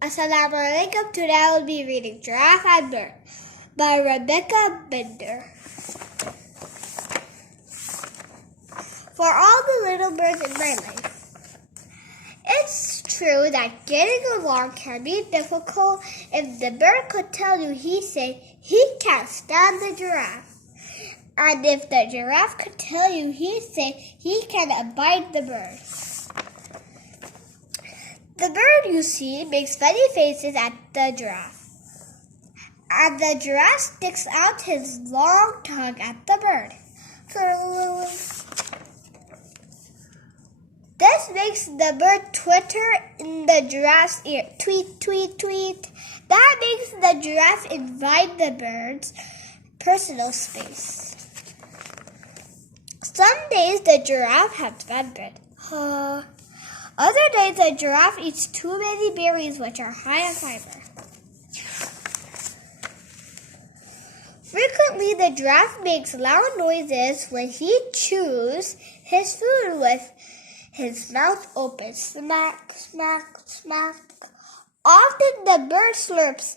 Assalamu alaikum. Today I will be reading Giraffe and Bird by Rebecca Bender. For all the little birds in my life, it's true that getting along can be difficult. If the bird could tell you, he'd say he can't stand the giraffe. And if the giraffe could tell you, he'd say he can abide the bird. The bird, you see, makes funny faces at the giraffe. And the giraffe sticks out his long tongue at the bird. This makes the bird twitter in the giraffe's ear. Tweet, tweet, tweet. That makes the giraffe invite the bird's personal space. Some days the giraffe has bad bread. Other days, the giraffe eats too many berries, which are high in fiber. Frequently, the giraffe makes loud noises when he chews his food with his mouth open. Smack, smack, smack. Often, the bird slurps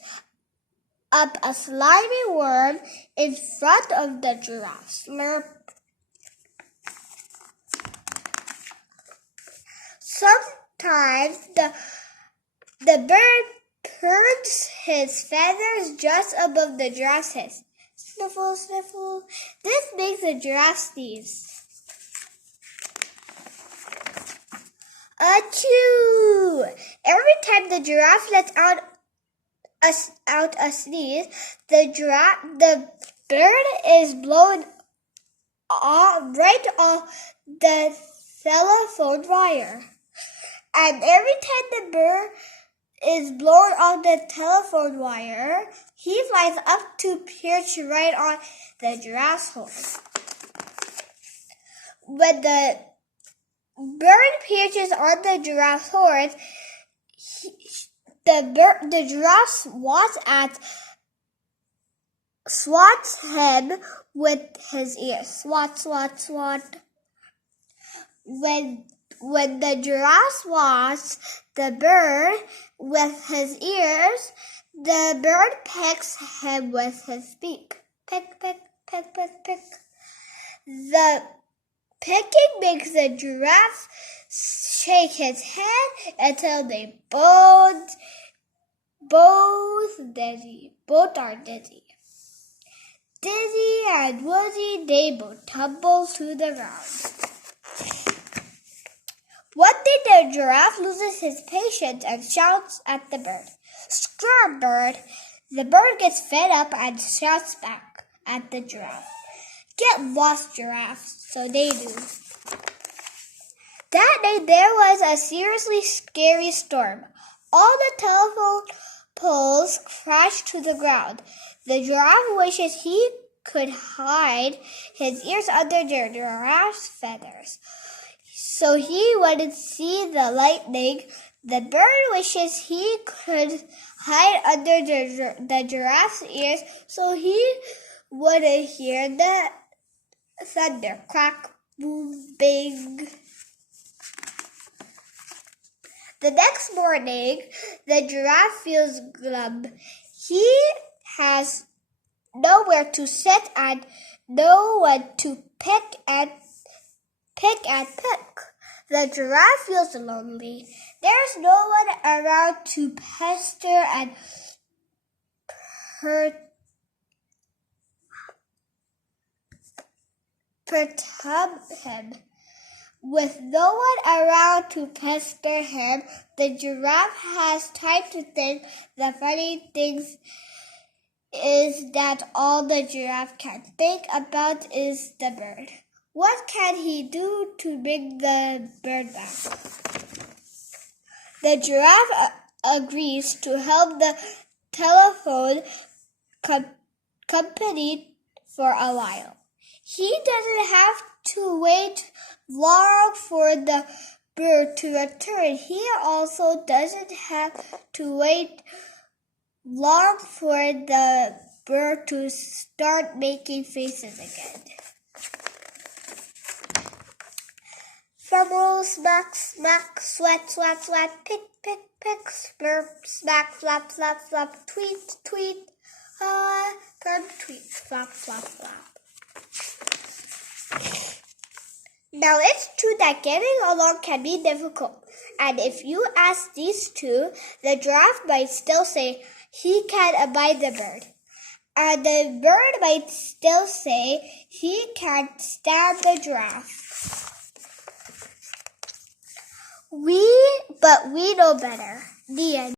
up a slimy worm in front of the giraffe. Slurp. Sometimes the bird turns his feathers just above the giraffe's head. Sniffle, sniffle. This makes the giraffe sneeze. Achoo! Every time the giraffe lets out a sneeze, the bird is blown right off the telephone wire. And every time the bird is blown on the telephone wire, he flies up to perch right on the giraffe's horn. When the bird perches on the giraffe's horn, the giraffe swats him with his ears. Swat, swat, swat. When the giraffe swats the bird with his ears, the bird pecks him with his beak. Peck, peck, peck, peck, peck. The pecking makes the giraffe shake his head until they both are dizzy. Dizzy and woozy, they both tumble to the ground. One day the giraffe loses his patience and shouts at the bird. Scram, bird! The bird gets fed up and shouts back at the giraffe. Get lost, giraffe. So they do. That night there was a seriously scary storm. All the telephone poles crashed to the ground. The giraffe wishes he could hide his ears under the giraffe's feathers, so he wouldn't see the lightning. The bird wishes he could hide under the giraffe's ears, so he wouldn't hear the thunder. Crack, boom, bing. The next morning, the giraffe feels glum. He has nowhere to sit and no one to pick and pick. The giraffe feels lonely. There's no one around to pester and perturb him. With no one around to pester him, the giraffe has time to think. The funny thing is that all the giraffe can think about is the bird. What can he do to bring the bird back? The giraffe agrees to help the telephone company for a while. He doesn't have to wait long for the bird to return. He also doesn't have to wait long for the bird to start making faces again. Fumble, smack, smack, sweat, sweat, sweat, pick, pick, pick, slurp, smack, flap, flap, flap, tweet, tweet, turn, tweet, flap, flap, flap. Now it's true that getting along can be difficult, and if you ask these two, the giraffe might still say he can abide the bird, and the bird might still say he can't stand the giraffe. But we know better. The end.